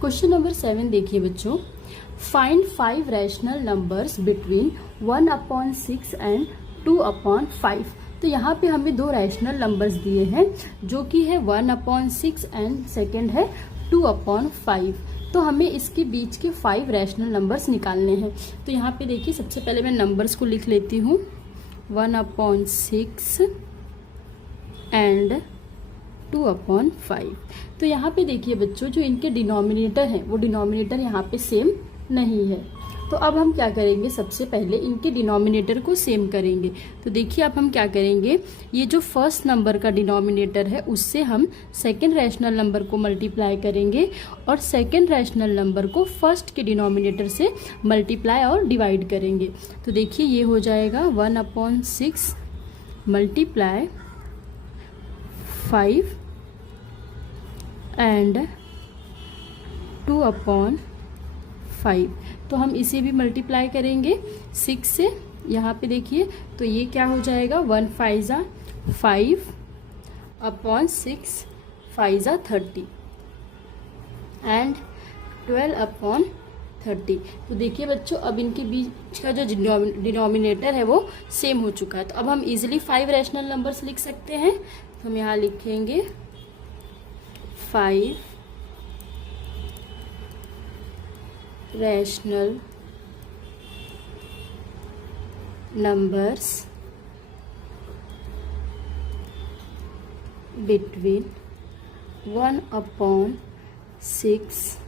Question number 7 देखिए बच्चों, find 5 rational numbers between 1/6 and 2/5। तो यहाँ पे हमें दो रैशनल नंबर्स दिए हैं जो कि है 1/6 एंड सेकंड है 2/5। तो हमें इसके बीच के 5 रैशनल नंबर्स निकालने हैं। तो यहाँ पे देखिए सबसे पहले मैं नंबर्स को लिख लेती हूँ, 1/6 एंड 2/5। तो यहाँ पे देखिए बच्चों, जो इनके डिनोमिनेटर हैं वो डिनोमिनेटर यहाँ पे सेम नहीं है। तो अब हम क्या करेंगे, सबसे पहले इनके डिनोमिनेटर को सेम करेंगे। तो देखिए अब हम क्या करेंगे, ये जो फर्स्ट नंबर का डिनोमिनेटर है उससे हम सेकंड रैशनल नंबर को मल्टीप्लाई करेंगे और सेकंड रैशनल नंबर को फर्स्ट के डिनोमिनेटर से मल्टीप्लाई और डिवाइड करेंगे। तो देखिए ये हो जाएगा 1/6 मल्टीप्लाई 5 एंड 2/5। तो हम इसे भी मल्टीप्लाई करेंगे 6 से। यहाँ पे देखिए तो ये क्या हो जाएगा, 1 5 5/6 5 30 एंड 12/30। तो देखिए बच्चों अब इनके बीच का जो डिनोमिनेटर है वो सेम हो चुका है। तो अब हम इजीली 5 रैशनल नंबर्स लिख सकते हैं। तो हम यहाँ लिखेंगे 5 रैशनल नंबर्स बिटवीन 1/6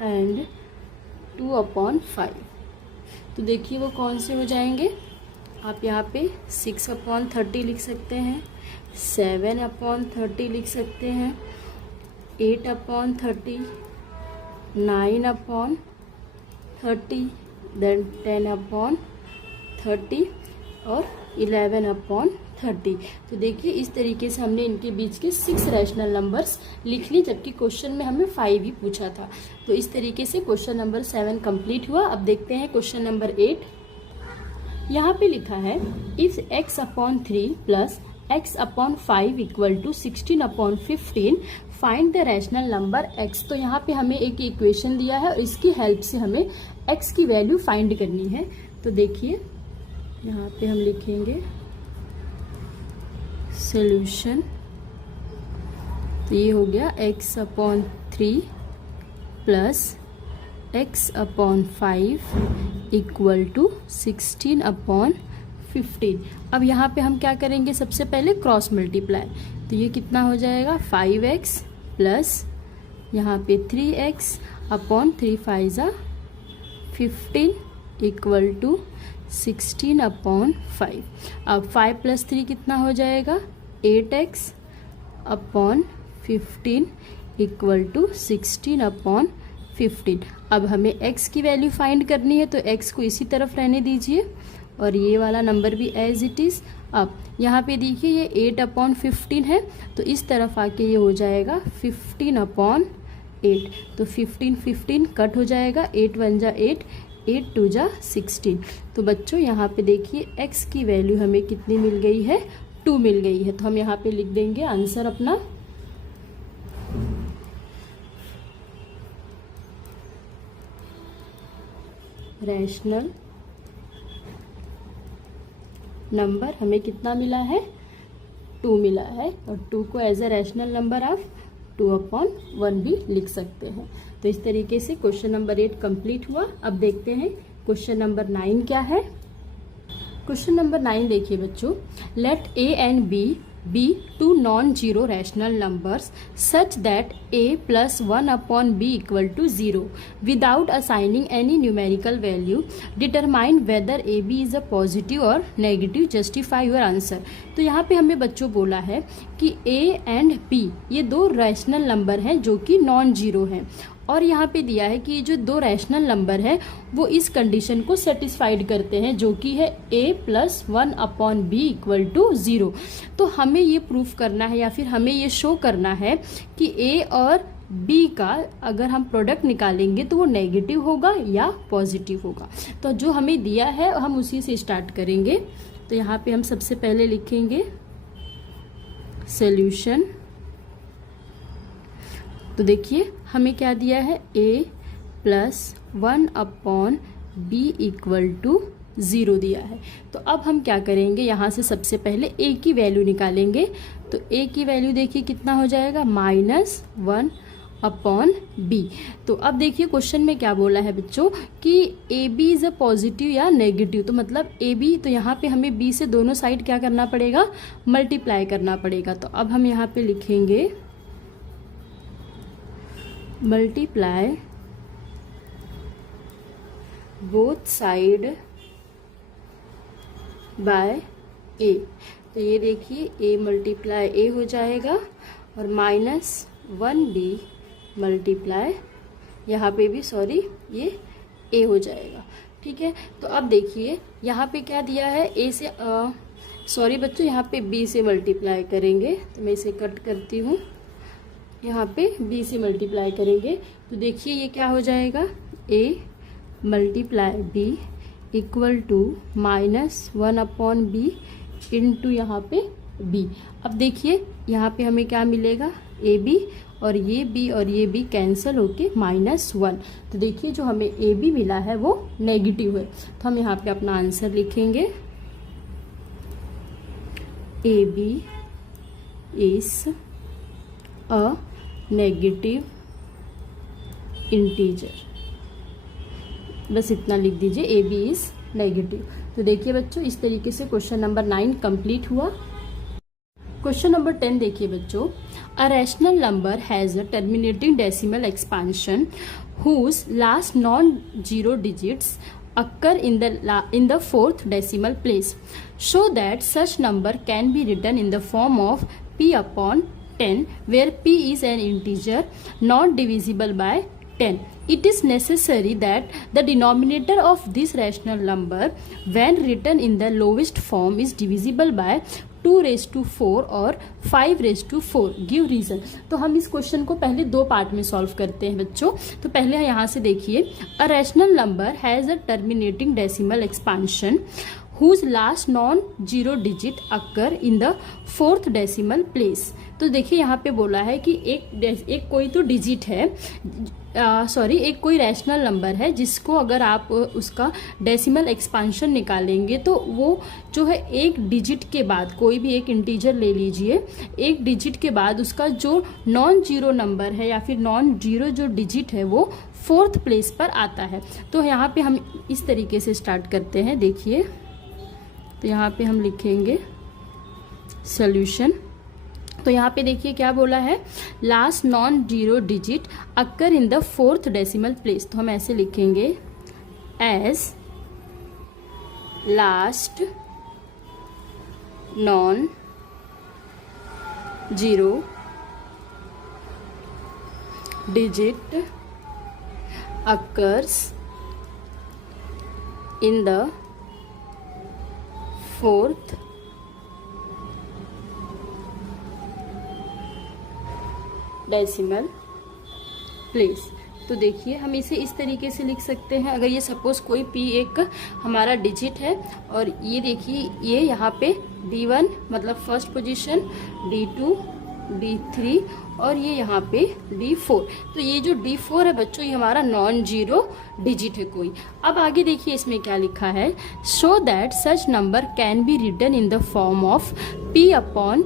एंड 2/5। तो देखिए वो कौन से हो जाएंगे, आप यहाँ पे 6/30 लिख सकते हैं, 7/30 लिख सकते हैं, 8/30, 9/30, देन 10/30 और 11/30। तो देखिए इस तरीके से हमने इनके बीच के 6 रैशनल नंबर्स लिख ली, जबकि क्वेश्चन में हमें 5 ही पूछा था। तो इस तरीके से क्वेश्चन नंबर 7 कंप्लीट हुआ। अब देखते हैं क्वेश्चन नंबर 8। यहाँ पे लिखा है if x/3 plus x/5 equal to 16/15 find the rational number x। तो यहाँ पे हमें एक इक्वेशन दिया है और इसकी हेल्प से हमें x की वैल्यू फाइंड करनी है। तो देखिए यहाँ पे हम लिखेंगे सॉल्यूशन। तो ये हो गया x/3 plus x/5 equal to 16/15। अब यहाँ पे हम क्या करेंगे, सबसे पहले क्रॉस मल्टीप्लाई। तो ये कितना हो जाएगा, 5x प्लस यहाँ पे 3x/3 5 15 इक्वल टू 16/5। अब 5 प्लस 3 कितना हो जाएगा, 8x/15 इक्वल टू 16/15। अब हमें x की वैल्यू फाइंड करनी है, तो x को इसी तरफ रहने दीजिए और ये वाला नंबर भी एज इट इज़। अब यहाँ पे देखिए ये 8/15 है, तो इस तरफ आके ये हो जाएगा 15/8। तो 15 कट हो जाएगा, 8 1 जा 8, 8 2 जा 16। तो बच्चों यहाँ पे देखिए x की वैल्यू हमें कितनी मिल गई है, 2 मिल गई है। तो हम यहाँ पे लिख देंगे आंसर अपना। रैशनल नंबर हमें कितना मिला है, 2 मिला है, और 2 को एज ए रैशनल नंबर आप 2/1 भी लिख सकते हैं। तो इस तरीके से क्वेश्चन नंबर 8 कंप्लीट हुआ। अब देखते हैं क्वेश्चन नंबर 9 क्या है। क्वेश्चन नंबर 9 देखिए बच्चों, let a and b be 2 non-zero rational numbers such that a plus 1/b equal to 0 without assigning any numerical value. Determine whether ab is a positive or negative. Justify your answer. तो यहाँ पे हमें बच्चों बोला है कि a and b ये दो रैशनल नंबर हैं जो कि नॉन जीरो हैं, और यहाँ पे दिया है कि जो दो रैशनल नंबर है वो इस कंडीशन को सेटिस्फाइड करते हैं जो कि है a plus 1/b equal to 0। तो हमें ये प्रूफ करना है या फिर हमें ये शो करना है कि a और b का अगर हम प्रोडक्ट निकालेंगे तो वो नेगेटिव होगा या पॉजिटिव होगा। तो जो हमें दिया है हम उसी से स्टार्ट करेंगे। तो यहाँ पे हम सबसे पहले लिखेंगे सॉल्यूशन तो देखिए हमें क्या दिया है, a plus 1/b equal to 0 दिया है। तो अब हम क्या करेंगे, यहाँ से सबसे पहले a की वैल्यू निकालेंगे। तो a की वैल्यू देखिए कितना हो जाएगा, -1/b। तो अब देखिए क्वेश्चन में क्या बोला है बच्चों कि A B is a positive या नेगेटिव। तो मतलब ए बी, तो यहाँ पे हमें b से दोनों साइड क्या करना पड़ेगा, मल्टीप्लाई करना पड़ेगा। तो अब हम यहाँ पे लिखेंगे multiply both side by a। तो ये देखिए a मल्टीप्लाई a हो जाएगा और -1b मल्टीप्लाई, यहाँ पे भी सॉरी ये a हो जाएगा। ठीक है, तो अब देखिए यहाँ पे क्या दिया है, a से सॉरी बच्चों यहाँ पे b से मल्टीप्लाई करेंगे। तो मैं इसे कट करती हूँ, यहाँ पे b से मल्टीप्लाई करेंगे। तो देखिए ये क्या हो जाएगा, a multiply b equal to -1/b into यहाँ पे b। अब देखिए यहाँ पे हमें क्या मिलेगा, ए बी, और ये b और ये b कैंसिल होके -1। तो देखिए जो हमें ए बी मिला है वो नेगेटिव है। तो हम यहाँ पे अपना आंसर लिखेंगे, A B is a negative integer. बस इतना लिख दीजिए, ए बी इज नेगेटिव। तो देखिए बच्चों इस तरीके से क्वेश्चन नंबर 9 कंप्लीट हुआ। क्वेश्चन नंबर 10 देखिए बच्चों, a rational number has a terminating decimal expansion whose last non zero digits occur in the fourth decimal place. Show that such number can be written in the form of p/10, where p is an integer not divisible by 10. It is necessary that the denominator of this rational number when written in the lowest form is divisible by 2⁴ और 5⁴। Give reason. तो हम इस question को पहले दो part में solve करते हैं बच्चों। तो पहले यहाँ से देखिए, अ rational number has a terminating decimal expansion whose last non zero digit occur in the fourth decimal place. तो देखिए यहाँ पे बोला है कि एक कोई तो डिजिट है, एक कोई रैशनल नंबर है जिसको अगर आप उसका डेसिमल एक्सपांशन निकालेंगे तो वो जो है एक डिजिट के बाद, कोई भी एक इंटीजर ले लीजिए, एक डिजिट के बाद उसका जो नॉन जीरो नंबर है या फिर नॉन जीरो जो डिजिट है वो फोर्थ प्लेस पर आता है। तो यहाँ पे हम इस तरीके से स्टार्ट करते हैं। देखिए तो यहाँ पे हम लिखेंगे सॉल्यूशन। तो यहाँ पे देखिए क्या बोला है, last non zero digit occur in the fourth decimal place. तो हम ऐसे लिखेंगे, as last non zero digit occurs in the fourth decimal place. तो देखिए हम इसे इस तरीके से लिख सकते हैं, अगर ये सपोज कोई p एक हमारा डिजिट है और ये देखिए ये यहाँ पे d1 मतलब फर्स्ट पोजीशन, d2, d3 और ये यहाँ पे d4। तो ये जो d4 है बच्चों ये हमारा नॉन जीरो डिजिट है कोई। अब आगे देखिए इसमें क्या लिखा है, show that such number can be written in the form of p/10⁴।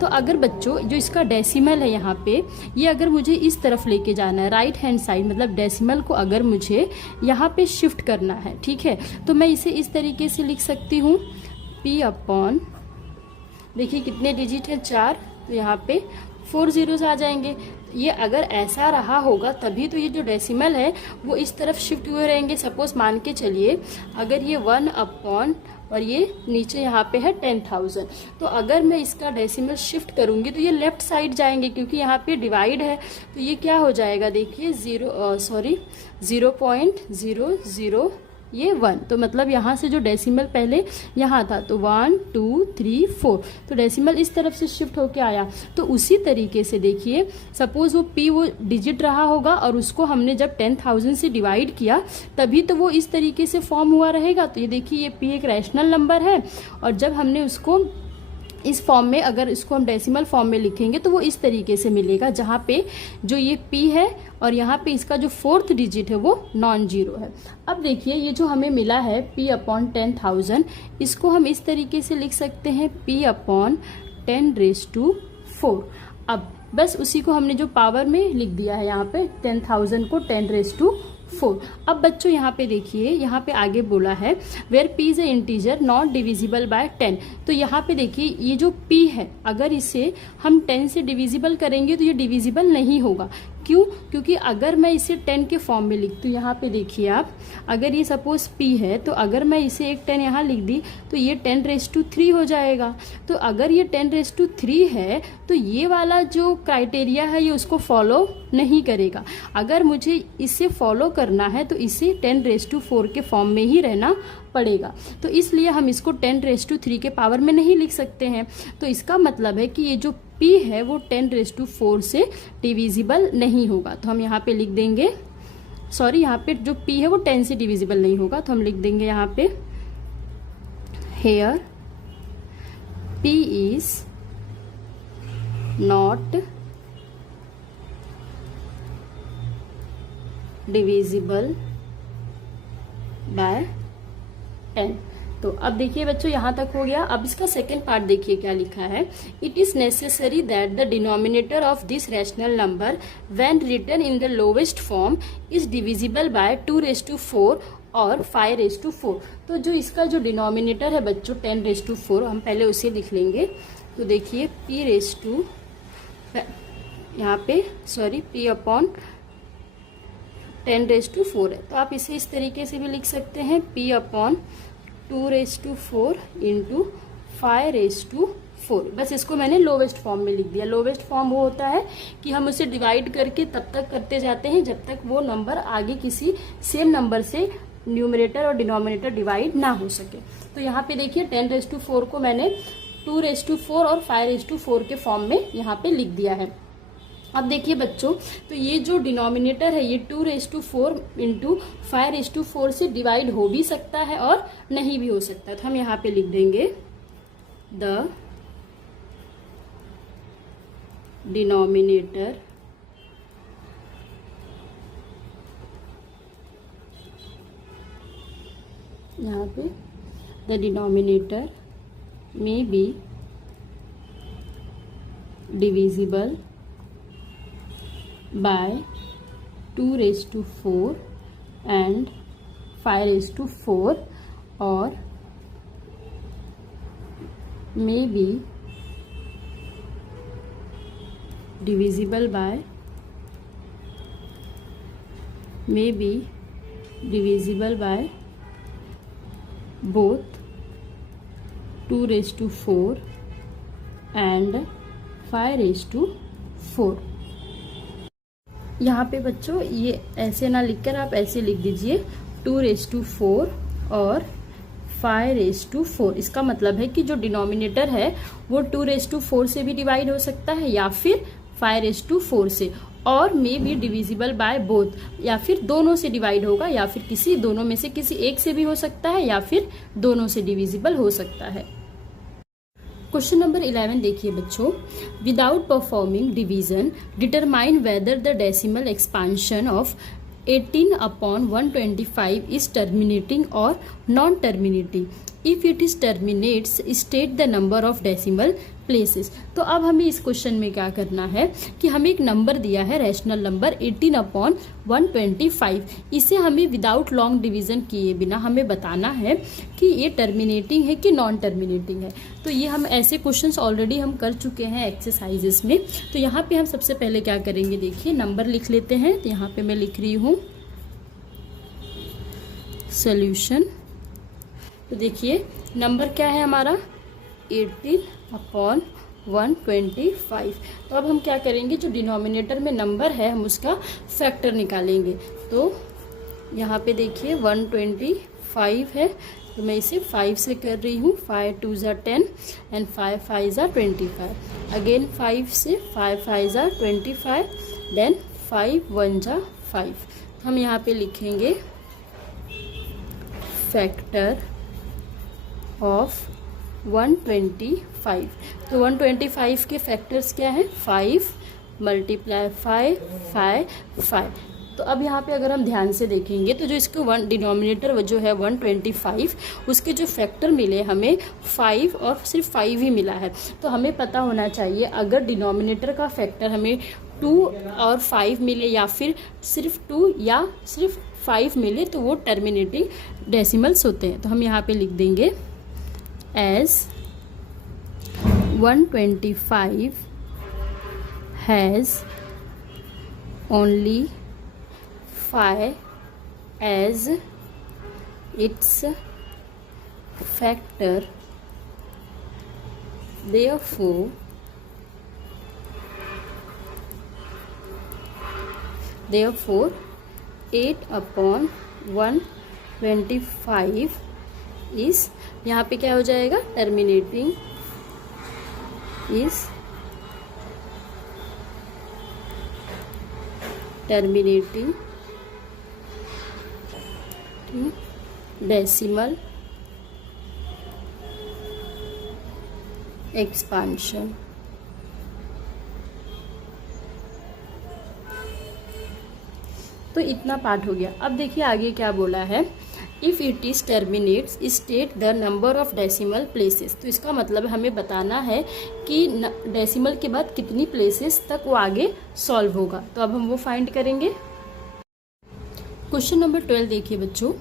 तो अगर बच्चों जो इसका डेसिमल है यहाँ पे, ये अगर मुझे इस तरफ लेके जाना है, राइट हैंड साइड, मतलब डेसिमल को अगर मुझे यहाँ पे शिफ्ट करना है, ठीक है, तो मैं इसे इस तरीके से लिख सकती हूँ, p/, देखिए कितने डिजिट है 4, तो यहाँ पे 4 zeros आ जाएंगे। ये अगर ऐसा रहा होगा तभी तो ये जो डेसिमल है वो इस तरफ शिफ्ट हुए रहेंगे। सपोज मान के चलिए अगर ये 1/, और ये नीचे यहाँ पे है 10,000, तो अगर मैं इसका डेसिमल शिफ्ट करूँगी तो ये लेफ्ट साइड जाएंगे क्योंकि यहाँ पे डिवाइड है। तो ये क्या हो जाएगा, देखिए 0.00 ये 1। तो मतलब यहाँ से जो डेसिमल पहले यहाँ था तो 1 2 3 4, तो डेसिमल इस तरफ से शिफ्ट होके आया। तो उसी तरीके से देखिए सपोज वो p वो डिजिट रहा होगा और उसको हमने जब 10,000 से डिवाइड किया तभी तो वो इस तरीके से फॉर्म हुआ रहेगा। तो ये देखिए ये p एक रैशनल नंबर है और जब हमने उसको इस फॉर्म में अगर इसको हम डेसिमल फॉर्म में लिखेंगे तो वो इस तरीके से मिलेगा, जहाँ पे जो ये p है और यहाँ पे इसका जो 4th डिजिट है वो नॉन जीरो है। अब देखिए ये जो हमें मिला है p/10,000, इसको हम इस तरीके से लिख सकते हैं p/10⁴। अब बस उसी को हमने जो पावर में लिख दिया है यहाँ पे 10,000 को 10⁴। अब बच्चों यहाँ पे देखिए, यहाँ पे आगे बोला है where p is a integer not divisible by 10। तो यहाँ पे देखिए ये जो p है अगर इसे हम 10 से डिविजिबल करेंगे तो ये डिविजिबल नहीं होगा। क्यों? क्योंकि अगर मैं इसे 10 के फॉर्म में लिखती हूँ, यहाँ पे देखिए आप, अगर ये सपोज p है तो अगर मैं इसे एक 10 यहाँ लिख दी तो ये 10⁻³ हो जाएगा। तो अगर ये 10⁻³ है तो ये वाला जो क्राइटेरिया है ये उसको फॉलो नहीं करेगा। अगर मुझे इसे फॉलो करना है तो इसे 10⁻⁴ के फॉर्म में ही रहना पड़ेगा। तो इसलिए हम इसको 10⁻³ के पावर में नहीं लिख सकते हैं। तो इसका मतलब है कि ये जो p है वो 10⁻⁴ से डिविजिबल नहीं होगा। तो हम यहाँ पे लिख देंगे, सॉरी यहाँ पे जो p है वो 10 से डिविजिबल नहीं होगा, तो हम लिख देंगे यहाँ पे here p is not divisible by 10। तो अब देखिए बच्चों यहाँ तक हो गया। अब इसका सेकेंड पार्ट देखिए क्या लिखा है। It is necessary that the denominator of this rational number when written in the lowest form is divisible by 2⁴ और 5⁴। तो जो इसका जो डिनोमिनेटर है बच्चों 10⁻⁴, हम पहले उसे लिख लेंगे। तो देखिए p यहाँ पे सॉरी p/10⁴ है, तो आप इसे इस तरीके से भी लिख सकते हैं p/2⁴ इंटू 5⁴। बस इसको मैंने लोवेस्ट फॉर्म में लिख दिया। लोवेस्ट फॉर्म वो होता है कि हम उसे डिवाइड करके तब तक करते जाते हैं जब तक वो नंबर आगे किसी सेम नंबर से न्यूमरेटर और डिनोमिनेटर डिवाइड ना हो सके। तो यहाँ पे देखिए 10⁻⁴ को मैंने 2⁻⁴ और 5⁻⁴ के फॉर्म में यहाँ पे लिख दिया है। अब देखिए बच्चों, तो ये जो डिनोमिनेटर है ये 2⁻⁴ इंटू 5⁻⁴ से डिवाइड हो भी सकता है और नहीं भी हो सकता। तो हम यहाँ पे लिख देंगे द डिनोमिनेटर यहाँ पे द डिनोमिनेटर में बी डिविजिबल by 2⁴ and 5⁴ और may be divisible by both 2⁴ and 5⁴। यहाँ पे बच्चों ये ऐसे ना लिखकर आप ऐसे लिख दीजिए 2⁴ और 5⁴। इसका मतलब है कि जो डिनोमिनेटर है वो 2⁴ से भी डिवाइड हो सकता है या फिर 5⁴ से, और may be divisible by both, या फिर दोनों से डिवाइड होगा या फिर किसी दोनों में से किसी एक से भी हो सकता है या फिर दोनों से डिविजिबल हो सकता है। क्वेश्चन नंबर 11 देखिए बच्चों, without performing division determine whether the decimal expansion of 18/125 is terminating और non terminating. If it is terminates state the number of decimal places. तो अब हमें इस क्वेश्चन में क्या करना है कि हमें एक नंबर दिया है रैशनल नंबर 18/125। इसे हमें विदाउट लॉन्ग डिवीजन किए बिना हमें बताना है कि ये टर्मिनेटिंग है कि नॉन टर्मिनेटिंग है। तो ये हम ऐसे क्वेश्चंस ऑलरेडी हम कर चुके हैं एक्सरसाइजेस में। तो यहाँ पे हम सबसे पहले क्या करेंगे, देखिए नंबर लिख लेते हैं। तो यहाँ पे मैं लिख रही हूँ सोल्यूशन। तो देखिए नंबर क्या है हमारा 18/125। तो अब हम क्या करेंगे, जो डिनोमिनेटर में नंबर है हम उसका फैक्टर निकालेंगे। तो यहाँ पे देखिए 125 है, तो मैं इसे 5 से कर रही हूँ। 5 2 ज़ा 10 एंड 5 5 ज़ा 25। अगेन 5 से 5 5 ज़ा 25, देन 5 1 ज़ा 5। हम यहाँ पे लिखेंगे फैक्टर ऑफ 125। तो 125 के फैक्टर्स क्या हैं? 5 मल्टीप्लाई 5 5 5। तो अब यहाँ पे अगर हम ध्यान से देखेंगे तो जो इसको डिनोमिनेटर जो है 125, उसके जो फैक्टर मिले हमें 5 और सिर्फ 5 ही मिला है। तो हमें पता होना चाहिए अगर डिनोमिनेटर का फैक्टर हमें 2 और 5 मिले या फिर सिर्फ 2 या सिर्फ 5 मिले तो वो टर्मिनेटिंग डेसिमल्स होते हैं। तो हम यहाँ पे लिख देंगे as 125 has only 5 as its factor, therefore 8/125 इस यहाँ पे क्या हो जाएगा? टर्मिनेटिंग इस टर्मिनेटिंग डेसिमल एक्सपांशन। तो इतना पार्ट हो गया। अब देखिए आगे क्या बोला है, if it is terminates state the number of decimal places. तो इसका मतलब हमें बताना है कि डेसिमल के बाद कितनी प्लेसेस तक वो आगे सॉल्व होगा। तो अब हम वो फाइंड करेंगे। क्वेश्चन नंबर 12 देखिए बच्चों,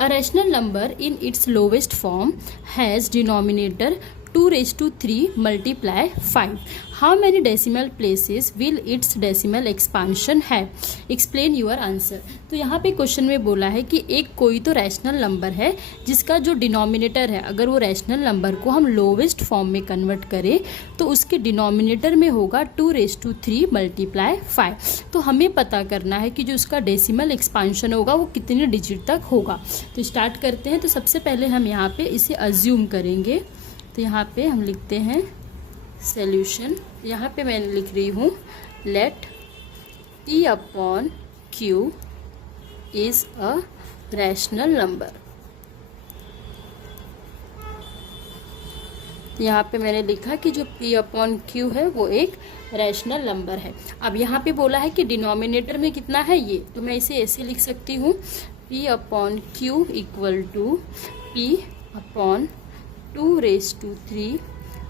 a rational number in its lowest form has denominator 2⁻³ multiply 5। How many decimal places will its decimal expansion है? Explain your answer. तो यहाँ पे क्वेश्चन में बोला है कि एक कोई तो रैशनल नंबर है जिसका जो डिनोमिनेटर है, अगर वो रैशनल नंबर को हम लोवेस्ट फॉर्म में कन्वर्ट करें तो उसके डिनोमिनेटर में होगा 2⁻³ मल्टीप्लाई 5। तो हमें पता करना है कि जो उसका डेसिमल एक्सपांशन होगा वो कितने डिजिट तक होगा। तो स्टार्ट करते हैं। तो सबसे पहले हम यहाँ पे इसे अज्यूम करेंगे। तो यहाँ पे हम लिखते हैं सॉल्यूशन। यहाँ पे मैं लिख रही हूँ let P/Q is a rational number. यहाँ पे मैंने लिखा कि जो P/Q है वो एक रैशनल नंबर है। अब यहाँ पे बोला है कि डिनोमिनेटर में कितना है ये, तो मैं इसे ऐसे लिख सकती हूँ P/Q equal to P/2⁻³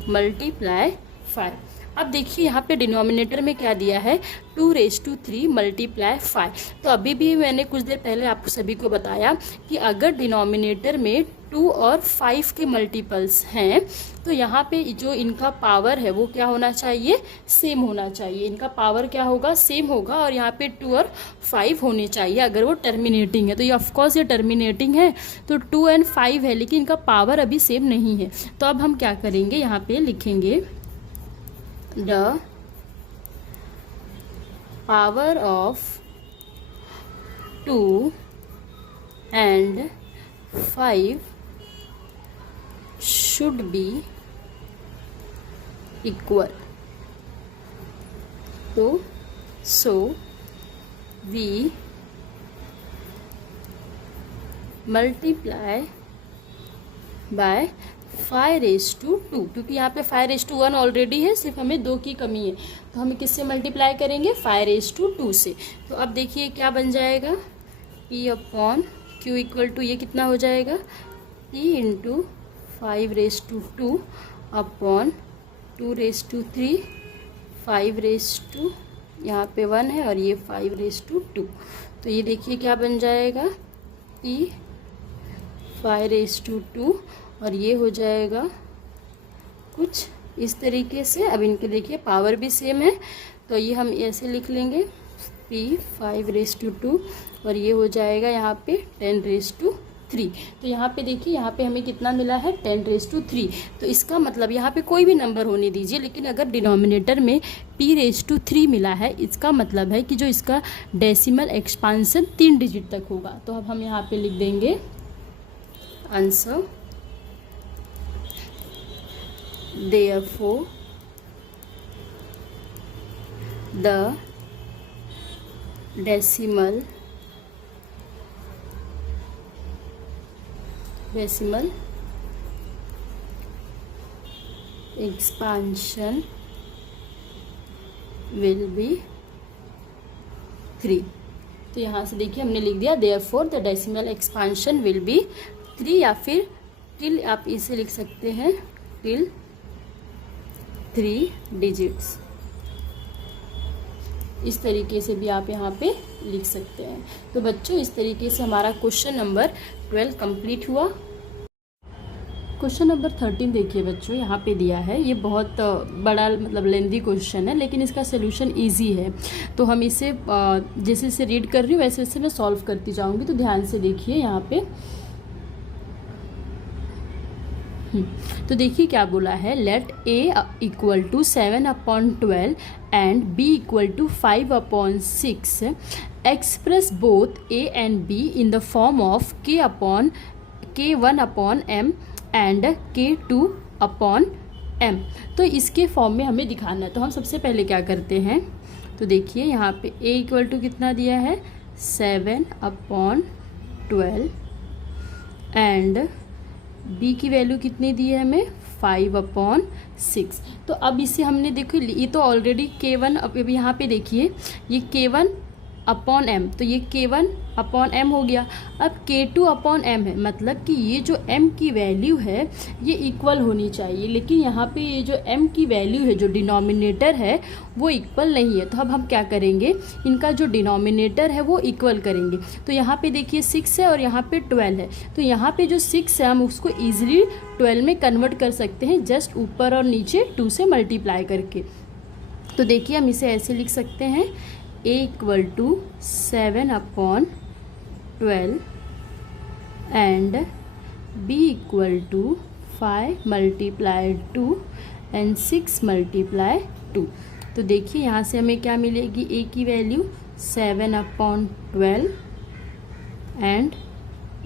multiply 5। अब देखिए यहाँ पे डिनोमिनेटर में क्या दिया है 2⁻³ मल्टीप्लाई 5। तो अभी भी मैंने कुछ देर पहले आपको सभी को बताया कि अगर डिनोमिनेटर में 2 और 5 के मल्टीपल्स हैं तो यहाँ पे जो इनका पावर है वो क्या होना चाहिए? सेम होना चाहिए। इनका पावर क्या होगा? सेम होगा। और यहाँ पे 2 और 5 होने चाहिए अगर वो टर्मिनेटिंग है। तो ये ऑफकोर्स ये टर्मिनेटिंग है तो 2 और 5 है, लेकिन इनका पावर अभी सेम नहीं है। तो अब हम क्या करेंगे, यहाँ पे लिखेंगे the power of 2 and 5 should be equal. So we multiply by 5⁻², क्योंकि यहाँ पे 5⁻1 ऑलरेडी है, सिर्फ हमें 2 की कमी है। तो हमें किससे मल्टीप्लाई करेंगे? 5⁻² से। तो अब देखिए क्या बन जाएगा, P/Q इक्वल टू ये कितना हो जाएगा? P × 5⁻² अपॉन 2⁻³ 5⁻, यहाँ पे 1 है और ये 5⁻²। तो ये देखिए क्या बन जाएगा, P 5⁻² और ये हो जाएगा कुछ इस तरीके से। अब इनके देखिए पावर भी सेम है तो ये हम ऐसे लिख लेंगे P 5⁻² और ये हो जाएगा यहाँ पे 10⁻3। तो यहाँ पे देखिए यहाँ पे हमें कितना मिला है 10⁻3। तो इसका मतलब यहाँ पे कोई भी नंबर होने दीजिए, लेकिन अगर डिनोमिनेटर में P⁻3 मिला है इसका मतलब है कि जो इसका डेसिमल एक्सपांसन 3 डिजिट तक होगा। तो अब हम यहाँ पे लिख देंगे answer, therefore the decimal expansion will be 3। तो यहाँ से देखिए हमने लिख दिया therefore the decimal expansion will be 3, या फिर till आप इसे लिख सकते हैं till 3 digits। इस तरीके से भी आप यहाँ पे लिख सकते हैं। तो बच्चों इस तरीके से हमारा क्वेश्चन नंबर 12 कंप्लीट हुआ। क्वेश्चन नंबर 13 देखिए बच्चों, यहाँ पे दिया है, ये बहुत बड़ा मतलब लेंदी क्वेश्चन है, लेकिन इसका सोल्यूशन इजी है। तो हम इसे जैसे जैसे रीड कर रही हूँ वैसे वैसे मैं सॉल्व करती जाऊँगी, तो ध्यान से देखिए यहाँ पे। तो देखिए क्या बोला है, let a equal to 7/12 and b equal to 5/6 express both a and b in the form of k1/m and k2/m। तो इसके फॉर्म में हमें दिखाना है। तो हम सबसे पहले क्या करते हैं, तो देखिए यहाँ पे a इक्वल टू कितना दिया है 7/12 एंड b की वैल्यू कितनी दी है हमें 5/6। तो अब इसे हमने देखो, ये तो ऑलरेडी k1, अब यहाँ पे देखिए ये k1/m, तो ये k1/m हो गया। अब k2/m है, मतलब कि ये जो m की वैल्यू है ये इक्वल होनी चाहिए, लेकिन यहाँ पे ये जो m की वैल्यू है जो डिनोमिनेटर है वो इक्वल नहीं है। तो अब हम क्या करेंगे, इनका जो डिनोमिनेटर है वो इक्वल करेंगे। तो यहाँ पे देखिए 6 है और यहाँ पे 12 है, तो यहाँ पे जो 6 है हम उसको ईजिली 12 में कन्वर्ट कर सकते हैं, जस्ट ऊपर और नीचे 2 से मल्टीप्लाई करके। तो देखिए हम इसे ऐसे लिख सकते हैं a equal to 7/12 and b equal to 5 × 2 and 6 × 2। तो देखिए यहाँ से हमें क्या मिलेगी, a की वैल्यू 7/12 एंड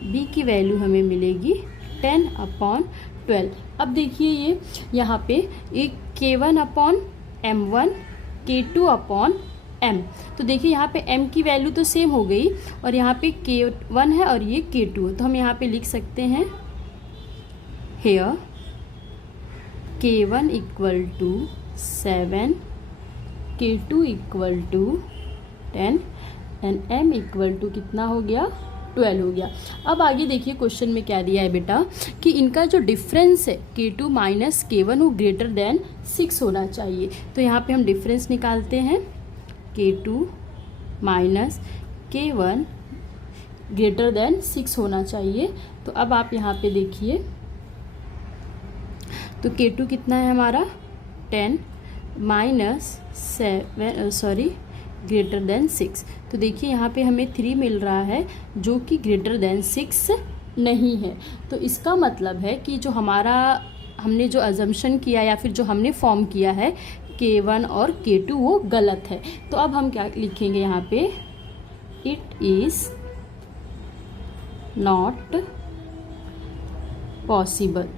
b की वैल्यू हमें मिलेगी 10/12। अब देखिए ये यहाँ पे एक k1/m1 k2/m, तो देखिए यहाँ पे m की वैल्यू तो सेम हो गई और यहाँ पे k1 है और ये k2 है। तो हम यहाँ पे लिख सकते हैं here k1 equal to 7, k2 equal to 10 and m equal to कितना हो गया 12 हो गया। अब आगे देखिए क्वेश्चन में क्या दिया है बेटा, कि इनका जो डिफरेंस है k2 माइनस k1 वो ग्रेटर देन 6 होना चाहिए। तो यहाँ पे हम डिफरेंस निकालते हैं, k2 minus k1 greater then 6 होना चाहिए। तो अब आप यहाँ पे देखिए, तो k2 कितना है हमारा 10 माइनस 7 ग्रेटर देन 6। तो देखिए यहाँ पे हमें 3 मिल रहा है जो कि ग्रेटर देन 6 नहीं है। तो इसका मतलब है कि जो हमने जो अजम्पशन किया या फिर जो हमने फॉर्म किया है k1 और k2 वो गलत है। तो अब हम क्या लिखेंगे यहाँ पे, इट इज़ नॉट पॉसिबल।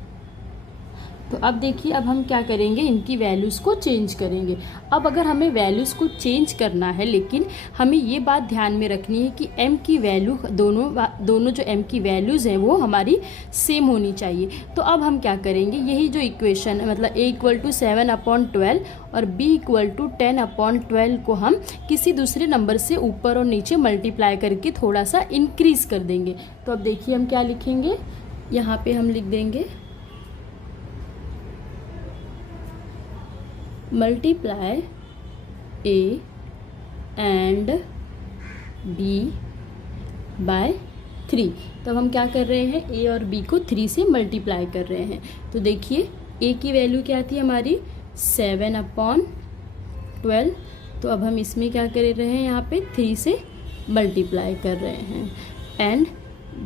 तो अब देखिए अब हम क्या करेंगे, इनकी वैल्यूज़ को चेंज करेंगे। अब अगर हमें वैल्यूज़ को चेंज करना है, लेकिन हमें ये बात ध्यान में रखनी है कि m की वैल्यू दोनों जो m की वैल्यूज़ हैं वो हमारी सेम होनी चाहिए। तो अब हम क्या करेंगे, यही जो इक्वेशन है मतलब a इक्वल टू 7/12 और b इक्वल टू 10/12 को हम किसी दूसरे नंबर से ऊपर और नीचे मल्टीप्लाई करके थोड़ा सा इंक्रीज़ कर देंगे। तो अब देखिए हम क्या लिखेंगे, यहाँ पर हम लिख देंगे multiply a and b by 3। तो हम क्या कर रहे हैं, a और b को 3 से मल्टीप्लाई कर रहे हैं। तो देखिए a की वैल्यू क्या थी हमारी 7/12, तो अब हम इसमें क्या कर रहे हैं, यहाँ पे 3 से मल्टीप्लाई कर रहे हैं। एंड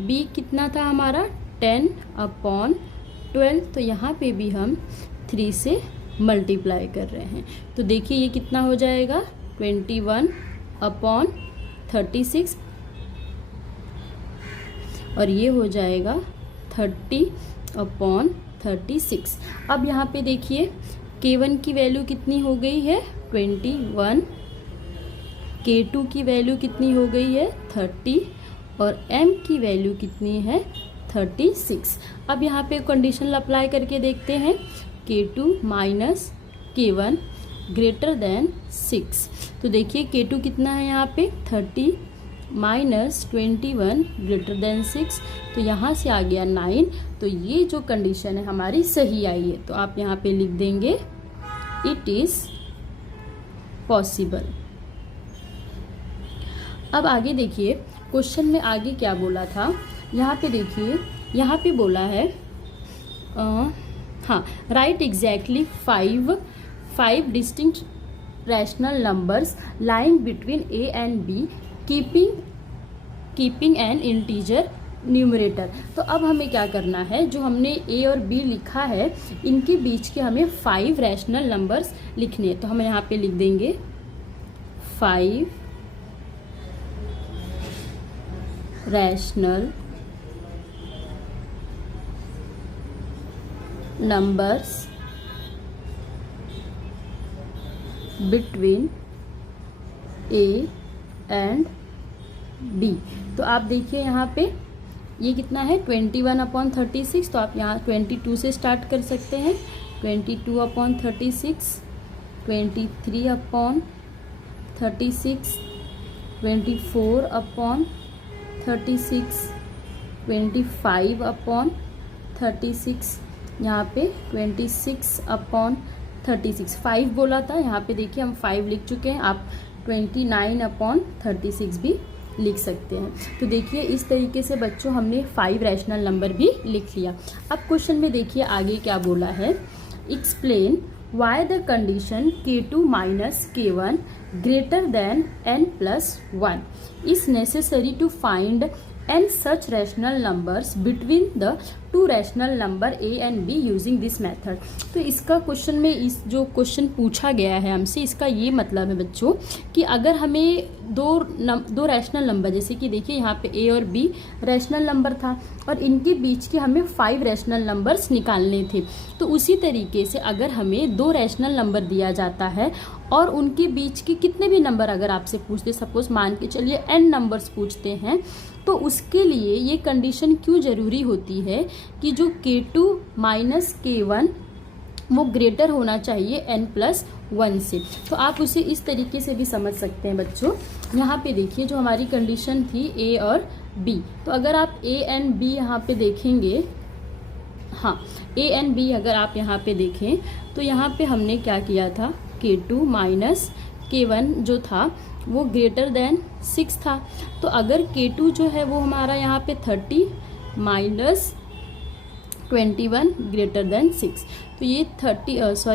b कितना था हमारा 10/12, तो यहाँ पे भी हम 3 से मल्टीप्लाई कर रहे हैं। तो देखिए ये कितना हो जाएगा 21/36 और ये हो जाएगा 30/36। अब यहाँ पे देखिए k1 की वैल्यू कितनी हो गई है 21, k2 की वैल्यू कितनी हो गई है 30 और m की वैल्यू कितनी है 36। अब यहाँ पे कंडीशन अप्लाई करके देखते हैं, K2 minus K1 greater then 6। तो देखिए K2 कितना है यहाँ पे 30 माइनस 21 ग्रेटर देन 6, तो यहाँ से आ गया 9। तो ये जो कंडीशन है हमारी सही आई है, तो आप यहाँ पे लिख देंगे इट इज़ पॉसिबल। अब आगे देखिए क्वेश्चन में आगे क्या बोला था, यहाँ पे देखिए, यहाँ पे बोला है हाँ, right exactly five distinct rational numbers lying between A and B keeping an integer numerator. तो अब हमें क्या करना है, जो हमने ए और बी लिखा है इनके बीच के हमें 5 रैशनल नंबर्स लिखने हैं। तो हम यहाँ पे लिख देंगे 5 rational numbers between A and B. तो आप देखिए यहाँ पे ये कितना है 21/36, तो आप यहाँ 22 से स्टार्ट कर सकते हैं। 22/36, 23/36, 24/36, 25/36, यहाँ पे 26/36। 5 बोला था, यहाँ पे देखिए हम 5 लिख चुके हैं। आप 29/36 भी लिख सकते हैं। तो देखिए इस तरीके से बच्चों हमने 5 रैशनल नंबर भी लिख लिया। अब क्वेश्चन में देखिए आगे क्या बोला है, explain why the condition K2 minus K1 greater than n+1 is necessary to find n such rational numbers between the two rational number a and b using this method। तो इसका क्वेश्चन में इस जो क्वेश्चन पूछा गया है हमसे, इसका ये मतलब है बच्चों कि अगर हमें दो रैशनल नंबर, जैसे कि देखिए यहाँ पे a और b रैशनल नंबर था और इनके बीच के हमें 5 रैशनल नंबर्स निकालने थे। तो उसी तरीके से अगर हमें 2 रैशनल नंबर दिया जाता है और उनके बीच के कितने भी नंबर अगर आपसे पूछते, सपोज मान के चलिए n नंबर्स पूछते हैं, तो उसके लिए ये कंडीशन क्यों ज़रूरी होती है कि जो K2 माइनस K1 वो ग्रेटर होना चाहिए n+1 से। तो आप उसे इस तरीके से भी समझ सकते हैं बच्चों। यहाँ पे देखिए जो हमारी कंडीशन थी A और B, तो अगर आप A एंड B यहाँ पे देखेंगे, हाँ A एंड B अगर आप यहाँ पे देखें तो यहाँ पे हमने क्या किया था, K2 माइनस K1 जो था वो ग्रेटर देन 6 था। तो अगर K2 जो है वो हमारा यहाँ पे 30 माइनस 21 ग्रेटर देन 6, तो ये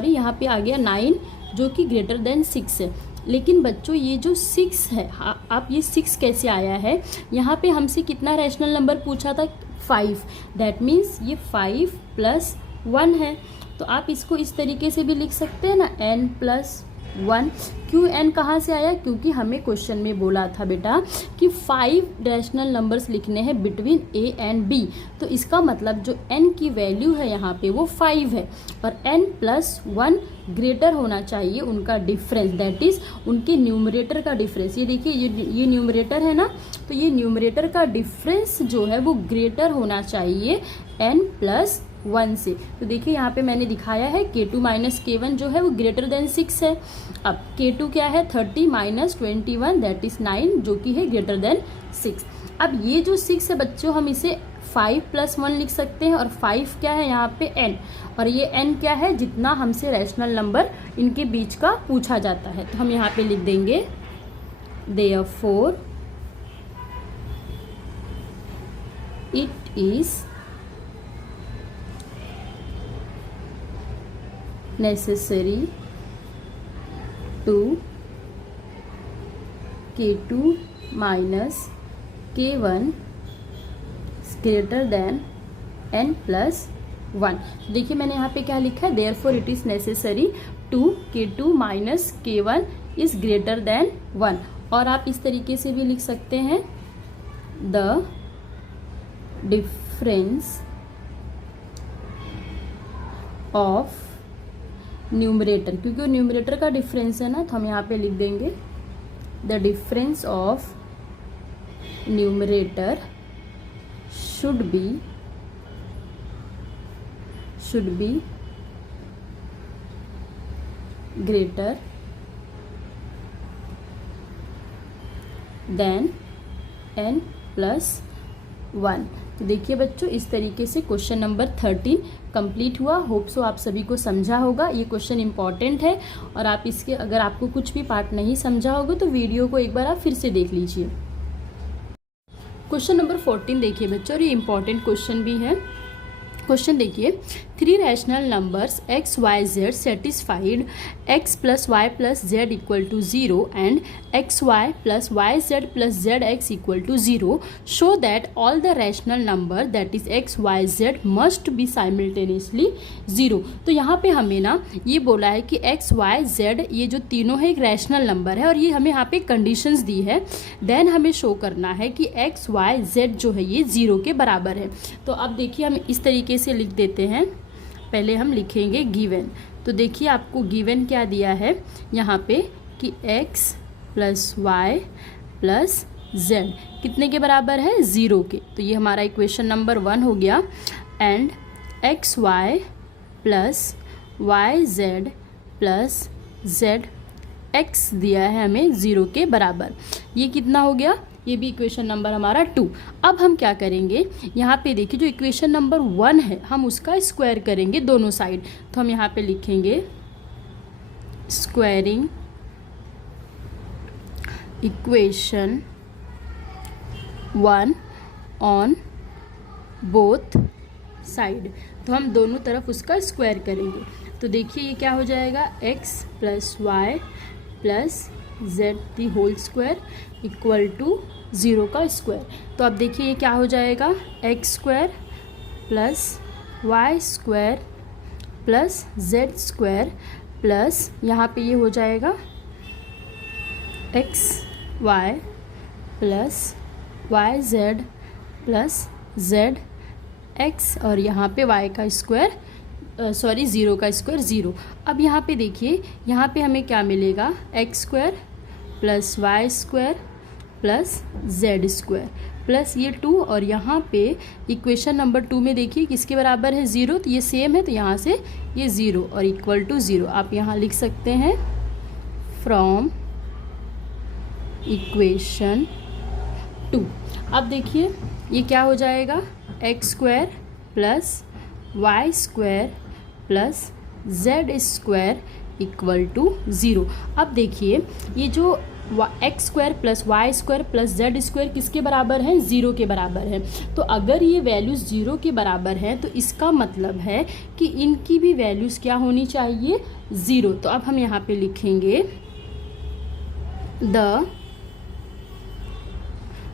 यहाँ पे आ गया 9 जो कि ग्रेटर देन 6 है। लेकिन बच्चों ये जो 6 है, आप ये 6 कैसे आया है, यहाँ पे हमसे कितना रैशनल नंबर पूछा था 5, दैट मीन्स ये 5 + 1 है। तो आप इसको इस तरीके से भी लिख सकते हैं ना, n+1। क्यों n कहाँ से आया, क्योंकि हमें क्वेश्चन में बोला था बेटा कि 5 रैशनल नंबर्स लिखने हैं बिटवीन a एंड b। तो इसका मतलब जो n की वैल्यू है यहाँ पे वो 5 है और n+1 ग्रेटर होना चाहिए उनका डिफरेंस, दैट इज उनके न्यूमरेटर का डिफरेंस। ये देखिए ये न्यूमरेटर है ना, तो ये न्यूमरेटर का डिफरेंस जो है वो ग्रेटर होना चाहिए n+1 से। तो देखिए यहाँ पे मैंने दिखाया है K2 माइनस K1 जो है वो ग्रेटर देन 6 है। अब K2 क्या है 30 माइनस 21 दैट इज 9 जो कि है ग्रेटर देन 6। अब ये जो 6 है बच्चों हम इसे 5 + 1 लिख सकते हैं और 5 क्या है यहाँ पे n, और ये n क्या है जितना हमसे रैशनल नंबर इनके बीच का पूछा जाता है। तो हम यहाँ पे लिख देंगे therefore it is necessary to K2 minus K1 greater than n+1। देखिए मैंने यहाँ पे क्या लिखा है, therefore it is necessary to K2 minus K1 is greater than 1। और आप इस तरीके से भी लिख सकते हैं the difference of न्यूमरेटर, क्योंकि वो न्यूमरेटर का डिफरेंस है ना, तो हम यहाँ पे लिख देंगे the difference of numerator should be greater than n plus 1। तो देखिए बच्चों, इस तरीके से क्वेश्चन नंबर 13 कंप्लीट हुआ। होप सो आप सभी को समझा होगा। ये क्वेश्चन इंपॉर्टेंट है और आप इसके अगर आपको कुछ भी पार्ट नहीं समझा होगा तो वीडियो को एक बार आप फिर से देख लीजिए। क्वेश्चन नंबर 14 देखिए बच्चों, और ये इंपॉर्टेंट क्वेश्चन भी है। क्वेश्चन देखिए, 3 rational numbers x, y, z satisfied x plus y plus z equal to 0 and x y plus y z plus z x equal to 0 show that all the rational number that is x, y, z must be simultaneously 0। तो यहाँ पे हमें ना ये बोला है कि x, y, z ये जो तीनों है एक रैशनल नंबर है और ये हमें यहाँ पे कंडीशंस दी है। देन हमें शो करना है कि x, y, z जो है ये 0 के बराबर है। तो अब देखिए हम इस तरीके से लिख देते हैं। पहले हम लिखेंगे गिवन। तो देखिए आपको गिवन क्या दिया है यहाँ पे कि x plus y plus z कितने के बराबर है, 0 के। तो ये हमारा इक्वेशन नंबर 1 हो गया। And x y plus y z plus z x दिया है हमें 0 के बराबर। ये कितना हो गया, ये भी इक्वेशन नंबर हमारा 2। अब हम क्या करेंगे, यहाँ पे देखिए जो इक्वेशन नंबर 1 है हम उसका स्क्वायर करेंगे दोनों साइड। तो हम यहाँ पे लिखेंगे squaring equation 1 on both side. तो हम दोनों तरफ उसका स्क्वायर करेंगे। तो देखिए ये क्या हो जाएगा, x plus y plus z the whole square equal to 0 का स्क्वायर। तो अब देखिए ये क्या हो जाएगा, x square plus Y square plus Z square plus यहाँ पे ये हो जाएगा x y plus y z plus z x और यहाँ पे y का स्क्वायर 0 का स्क्वायर 0। अब यहाँ पे देखिए यहाँ पे हमें क्या मिलेगा, x square plus Y square plus Z square plus ये 2 और यहाँ पे इक्वेशन नंबर 2 में देखिए किसके बराबर है, 0। तो ये सेम है तो यहाँ से ये 0 और इक्वल टू 0 आप यहाँ लिख सकते हैं फ्रॉम इक्वेशन 2। अब देखिए ये क्या हो जाएगा, x square plus Y square plus Z square equal to 0। अब देखिए ये जो x square plus Y square plus Z square किसके बराबर है, 0 के बराबर है। तो अगर ये वैल्यूज़ 0 के बराबर हैं तो इसका मतलब है कि इनकी भी वैल्यूज़ क्या होनी चाहिए, 0। तो अब हम यहाँ पे लिखेंगे the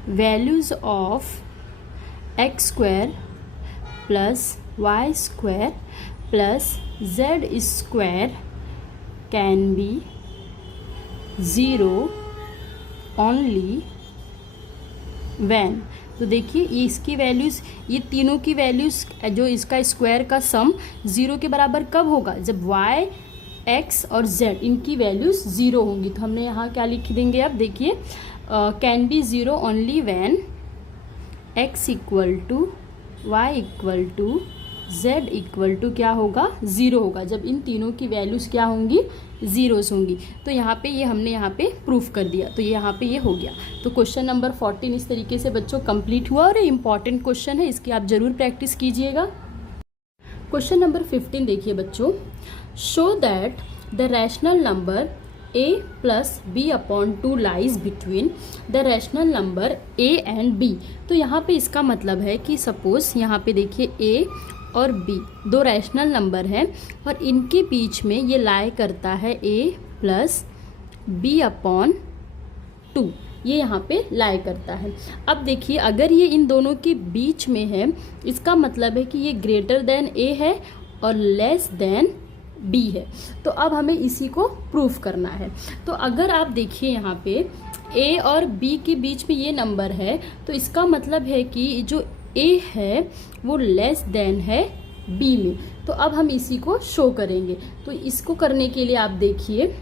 values of X square plus Y square plus Z square can be 0 only when. तो देखिए ये इसकी वैल्यूज़, ये तीनों की वैल्यूज़ जो इसका स्क्वायर का सम 0 के बराबर कब होगा, जब y, x और z इनकी वैल्यूज़ 0 होंगी। तो हमने यहाँ क्या लिख देंगे, अब देखिए can be 0 only when x equal to Y equal to z equal to क्या होगा, 0 होगा, जब इन तीनों की वैल्यूज़ क्या होंगी, 0 होंगी। तो यहाँ पे ये हमने यहाँ पे प्रूफ कर दिया। तो ये यहाँ पे ये हो गया। तो क्वेश्चन नंबर 14 इस तरीके से बच्चों कंप्लीट हुआ और ये इंपॉर्टेंट क्वेश्चन है, इसकी आप ज़रूर प्रैक्टिस कीजिएगा। क्वेश्चन नंबर 15 देखिए बच्चों, show that the rational number a plus B upon 2 lies between the rational number a and b। तो यहाँ पे इसका मतलब है कि सपोज यहाँ पे देखिए a और b दो रैशनल नंबर हैं और इनके बीच में ये लाई करता है a प्लस बी अपॉन 2, ये यहाँ पे लाई करता है। अब देखिए अगर ये इन दोनों के बीच में है इसका मतलब है कि ये ग्रेटर देन a है और लेस देन b है। तो अब हमें इसी को प्रूफ करना है। तो अगर आप देखिए यहाँ पे a और b के बीच में ये नंबर है तो इसका मतलब है कि जो a है वो लेस देन है b में। तो अब हम इसी को शो करेंगे। तो इसको करने के लिए आप देखिए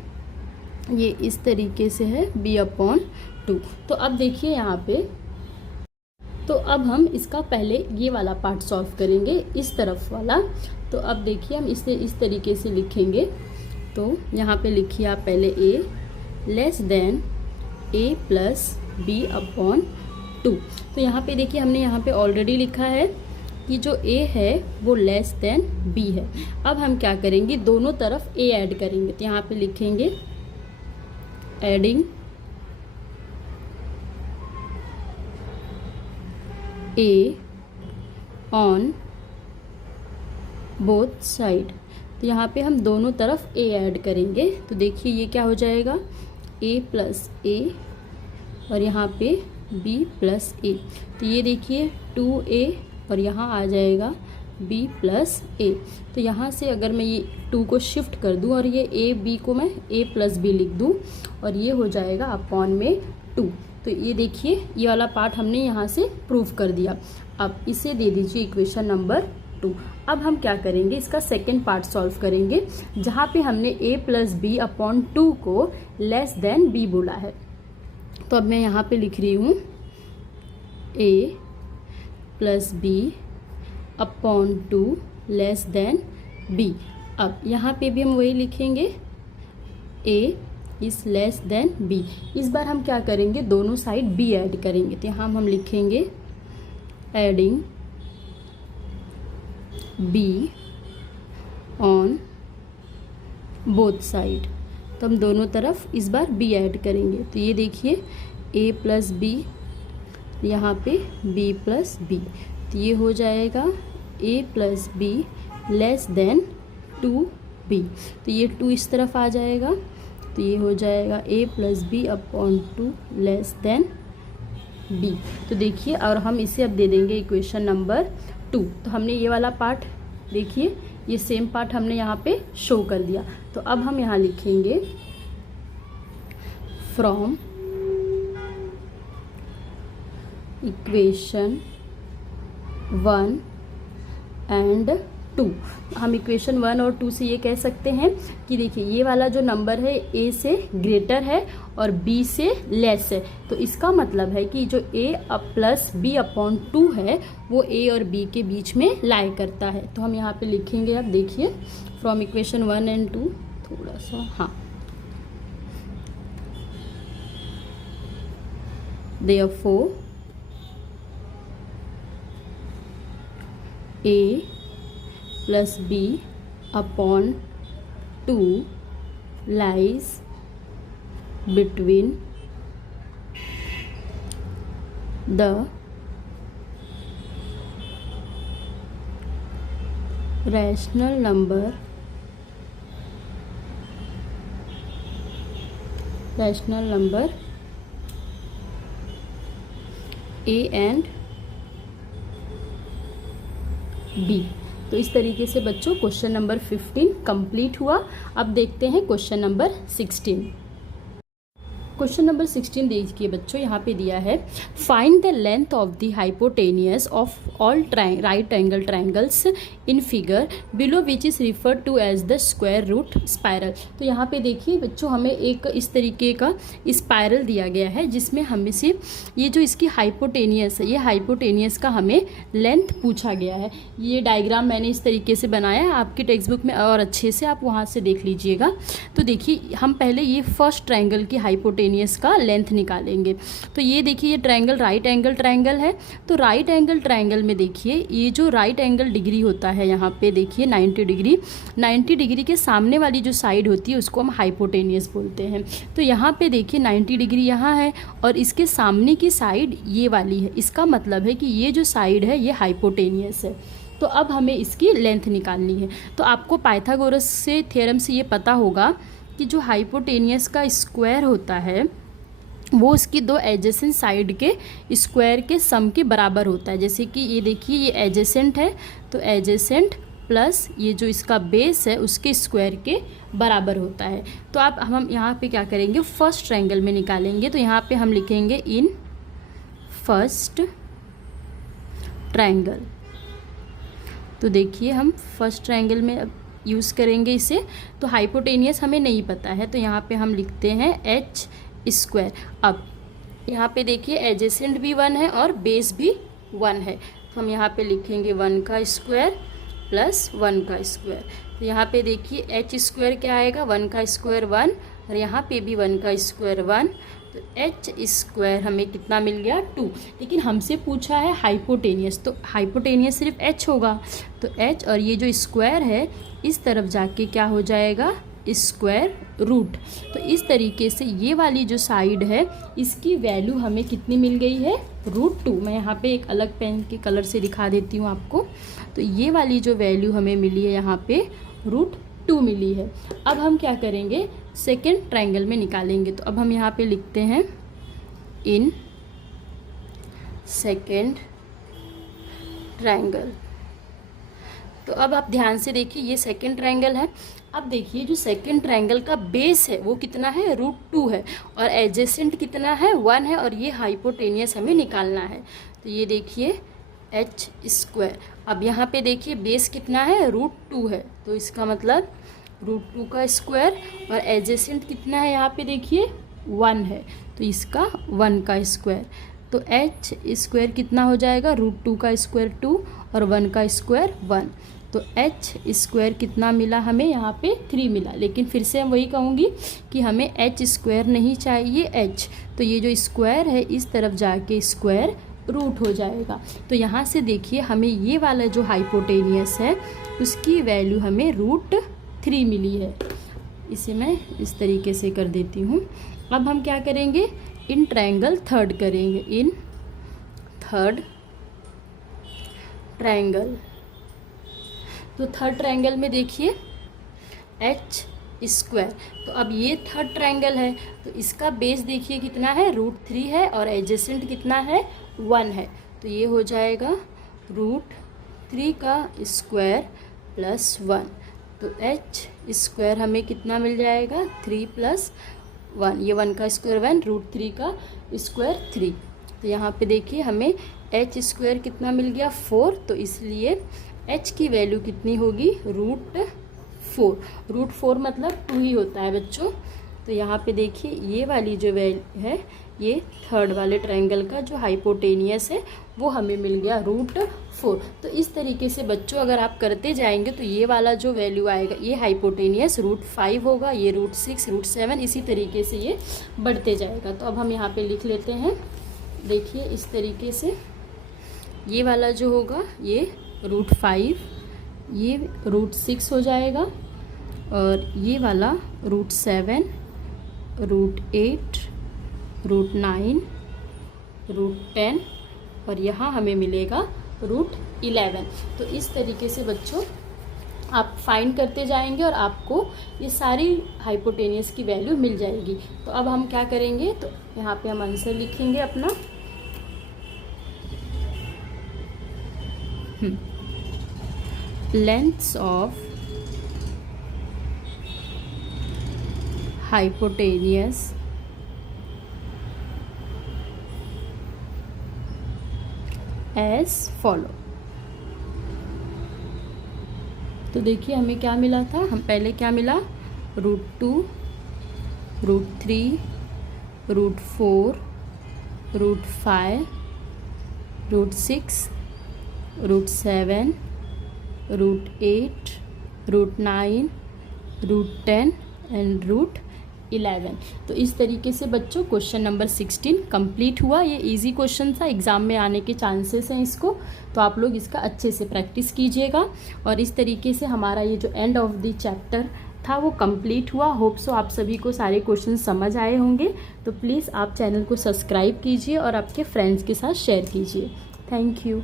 ये इस तरीके से है b अपॉन 2। तो अब देखिए यहाँ पे, तो अब हम इसका पहले ये वाला पार्ट सॉल्व करेंगे, इस तरफ वाला। तो अब देखिए हम इसे इस तरीके से लिखेंगे। तो यहाँ पे लिखिए आप पहले a less than a plus b upon 2। तो यहाँ पे देखिए हमने यहाँ पे ऑलरेडी लिखा है कि जो a है वो लेस देन b है। अब हम क्या करेंगे, दोनों तरफ a ऐड करेंगे। तो यहाँ पे लिखेंगे adding a on both side. तो यहाँ पे हम दोनों तरफ a ऐड करेंगे। तो देखिए ये क्या हो जाएगा, a प्लस a और यहाँ पे b प्लस a। तो ये देखिए 2a और यहाँ आ जाएगा b प्लस a। तो यहाँ से अगर मैं ये 2 को शिफ्ट कर दूँ और ये a b को मैं a प्लस b लिख दूँ और ये हो जाएगा अपॉन में 2। तो ये देखिए ये वाला पार्ट हमने यहाँ से प्रूव कर दिया। अब इसे दे दीजिए इक्वेशन नंबर 2। अब हम क्या करेंगे, इसका सेकेंड पार्ट सॉल्व करेंगे जहाँ पे हमने a प्लस बी अपॉन 2 को लेस देन b बोला है। तो अब मैं यहाँ पे लिख रही हूँ a plus B upon 2 less than b। अब यहाँ पे भी हम वही लिखेंगे a is less than b। इस बार हम क्या करेंगे, दोनों साइड b ऐड करेंगे। तो यहाँ हम लिखेंगे adding b on both side. तो हम दोनों तरफ इस बार b ऐड करेंगे। तो ये देखिए a प्लस बी, यहाँ पे b प्लस बी। तो ये हो जाएगा a plus be less than 2b। तो ये 2 इस तरफ आ जाएगा। तो ये हो जाएगा a plus B upon 2 less than b। तो देखिए और हम इसे अब दे देंगे इक्वेशन नंबर 2। तो हमने ये वाला पार्ट देखिए ये सेम पार्ट हमने यहाँ पे शो कर दिया। तो अब हम यहाँ लिखेंगे फ्रॉम इक्वेशन 1 एंड 2। हम इक्वेशन 1 और 2 से ये कह सकते हैं कि देखिए ये वाला जो नंबर है a से ग्रेटर है और b से लेस है। तो इसका मतलब है कि जो a प्लस b अपॉन 2 है वो a और b के बीच में लाई करता है। तो हम यहाँ पे लिखेंगे, आप देखिए फ्रॉम इक्वेशन 1 एंड 2 थोड़ा सा, हाँ, therefore a plus b upon 2 lies between the rational number a and b। तो इस तरीके से बच्चों क्वेश्चन नंबर 15 कंप्लीट हुआ। अब देखते हैं क्वेश्चन नंबर 16। क्वेश्चन नंबर 16 देखिए बच्चों, यहाँ पे दिया है find the length of the hypotenuse of all right angle triangles in figure below which is referred to as the square root spiral. तो यहाँ पे देखिए बच्चों हमें एक इस तरीके का स्पायरल दिया गया है जिसमें हमें से ये जो इसकी हाइपोटेनियस है, ये हाइपोटेनियस का हमें लेंथ पूछा गया है। ये डायग्राम मैंने इस तरीके से बनाया है, आपकी टेक्स्ट बुक में और अच्छे से आप वहाँ से देख लीजिएगा। तो देखिए हम पहले ये फर्स्ट ट्राइंगल की हाइपोटेनियस का लेंथ निकालेंगे। तो ये देखिए ये ट्राइंगल राइट एंगल ट्राइंगल है। तो राइट एंगल ट्राइंगल में देखिए ये जो राइट एंगल डिग्री होता है यहाँ पे देखिए 90 डिग्री, 90 डिग्री के सामने वाली जो साइड होती है उसको हम हाइपोटेनियस बोलते हैं। तो यहाँ पे देखिए 90 डिग्री यहाँ है और इसके सामने की साइड ये वाली है। इसका मतलब है कि ये जो साइड है ये हाइपोटेनियस है। तो अब हमें इसकी लेंथ निकालनी है। तो आपको पाइथागोरस से थ्योरम से ये पता होगा कि जो हाइपोटेनियस का स्क्वायर होता है वो उसकी दो एडजेसेंट साइड के स्क्वायर के सम के बराबर होता है। जैसे कि ये देखिए ये एडजेसेंट है तो एडजेसेंट प्लस ये जो इसका बेस है उसके स्क्वायर के बराबर होता है। तो आप हम यहाँ पे क्या करेंगे, फर्स्ट ट्रायंगल में निकालेंगे। तो यहाँ पे हम लिखेंगे इन फर्स्ट ट्रायंगल। तो देखिए हम फर्स्ट ट्रायंगल में यूज़ करेंगे इसे। तो हाइपोटेनियस हमें नहीं पता है तो यहाँ पे हम लिखते हैं एच स्क्वायर। अब यहाँ पे देखिए एडजेसेंट भी 1 है और बेस भी 1 है। तो हम यहाँ पे लिखेंगे 1 का स्क्वायर प्लस 1 का स्क्वायर। तो यहाँ पे देखिए एच स्क्वायर क्या आएगा, 1 का स्क्वायर 1 और यहाँ पे भी 1 का स्क्वायर 1। तो एच स्क्वायर हमें कितना मिल गया 2। लेकिन हमसे पूछा है हाइपोटेनियस, तो हाइपोटेनियस सिर्फ एच होगा। तो एच और ये जो स्क्वायर है इस तरफ जाके क्या हो जाएगा स्क्वायर रूट। तो इस तरीके से ये वाली जो साइड है इसकी वैल्यू हमें कितनी मिल गई है √2। मैं यहाँ पे एक अलग पेन के कलर से दिखा देती हूँ आपको। तो ये वाली जो वैल्यू हमें मिली है यहाँ पे √2 मिली है। अब हम क्या करेंगे सेकेंड ट्रायंगल में निकालेंगे। तो अब हम यहाँ पे लिखते हैं इन सेकेंड ट्रायंगल। तो अब आप ध्यान से देखिए ये सेकेंड ट्रायंगल है। अब देखिए जो सेकेंड ट्रायंगल का बेस है वो कितना है √2 है और एडजेसेंट कितना है 1 है और ये हाइपोटेनियस हमें निकालना है। तो ये देखिए एच स्क्वायर। अब यहाँ पे देखिए बेस कितना है √2 है, तो इसका मतलब √2 का स्क्वायर और एडजेसेंट कितना है यहाँ पे देखिए 1 है, तो इसका 1 का स्क्वायर। तो एच स्क्वायर कितना हो जाएगा √2 का स्क्वायर 2 और 1 का स्क्वायर 1। तो एच स्क्वायर कितना मिला हमें यहाँ पे 3 मिला। लेकिन फिर से मैं वही कहूँगी कि हमें एच स्क्वायर नहीं चाहिए एच, तो ये जो स्क्वायर है इस तरफ जाके स्क्वायर रूट हो जाएगा। तो यहाँ से देखिए हमें ये वाला जो हाइपोटेनियस है उसकी वैल्यू हमें √3 मिली है। इसे मैं इस तरीके से कर देती हूँ। अब हम क्या करेंगे इन ट्रायंगल थर्ड करेंगे, इन थर्ड ट्रायंगल। तो थर्ड ट्रायंगल में देखिए एच स्क्वायर। तो अब ये थर्ड ट्रायंगल है तो इसका बेस देखिए कितना है √3 है और एडजेसेंट कितना है 1 है। तो ये हो जाएगा √3 का स्क्वायर प्लस 1। तो एच स्क्वायर हमें कितना मिल जाएगा 3 + 1, ये 1 का स्क्वायर 1, √3 का स्क्वायर 3। तो यहाँ पे देखिए हमें एच स्क्वायर कितना मिल गया 4। तो इसलिए एच की वैल्यू कितनी होगी √4। √4 मतलब 2 ही होता है बच्चों। तो यहाँ पे देखिए ये वाली जो वैल्यू है ये थर्ड वाले ट्रायंगल का जो हाइपोटेनियस है वो हमें मिल गया √4। तो इस तरीके से बच्चों अगर आप करते जाएंगे तो ये वाला जो वैल्यू आएगा ये हाइपोटेनियस √5 होगा, ये √6, √7, इसी तरीके से ये बढ़ते जाएगा। तो अब हम यहाँ पे लिख लेते हैं, देखिए इस तरीके से ये वाला जो होगा ये √5, ये √6 हो जाएगा और ये वाला √7, √8, √9, √10 और यहाँ हमें मिलेगा √11। तो इस तरीके से बच्चों आप फाइंड करते जाएंगे और आपको ये सारी हाइपोटेनियस की वैल्यू मिल जाएगी। तो अब हम क्या करेंगे, तो यहाँ पे हम आंसर लिखेंगे अपना। Lengths of hypotenuse as follow. तो देखिए हमें क्या मिला था, हम पहले क्या मिला √2, √3, √4, √5, √6, √7, √8, √9, √10 एंड √11। तो इस तरीके से बच्चों क्वेश्चन नंबर 16 कंप्लीट हुआ। ये इजी क्वेश्चन था, एग्ज़ाम में आने के चांसेस हैं इसको, तो आप लोग इसका अच्छे से प्रैक्टिस कीजिएगा। और इस तरीके से हमारा ये जो एंड ऑफ द चैप्टर था वो कंप्लीट हुआ। होप सो आप सभी को सारे क्वेश्चन समझ आए होंगे। तो प्लीज़ आप चैनल को सब्सक्राइब कीजिए और आपके फ्रेंड्स के साथ शेयर कीजिए। Thank you.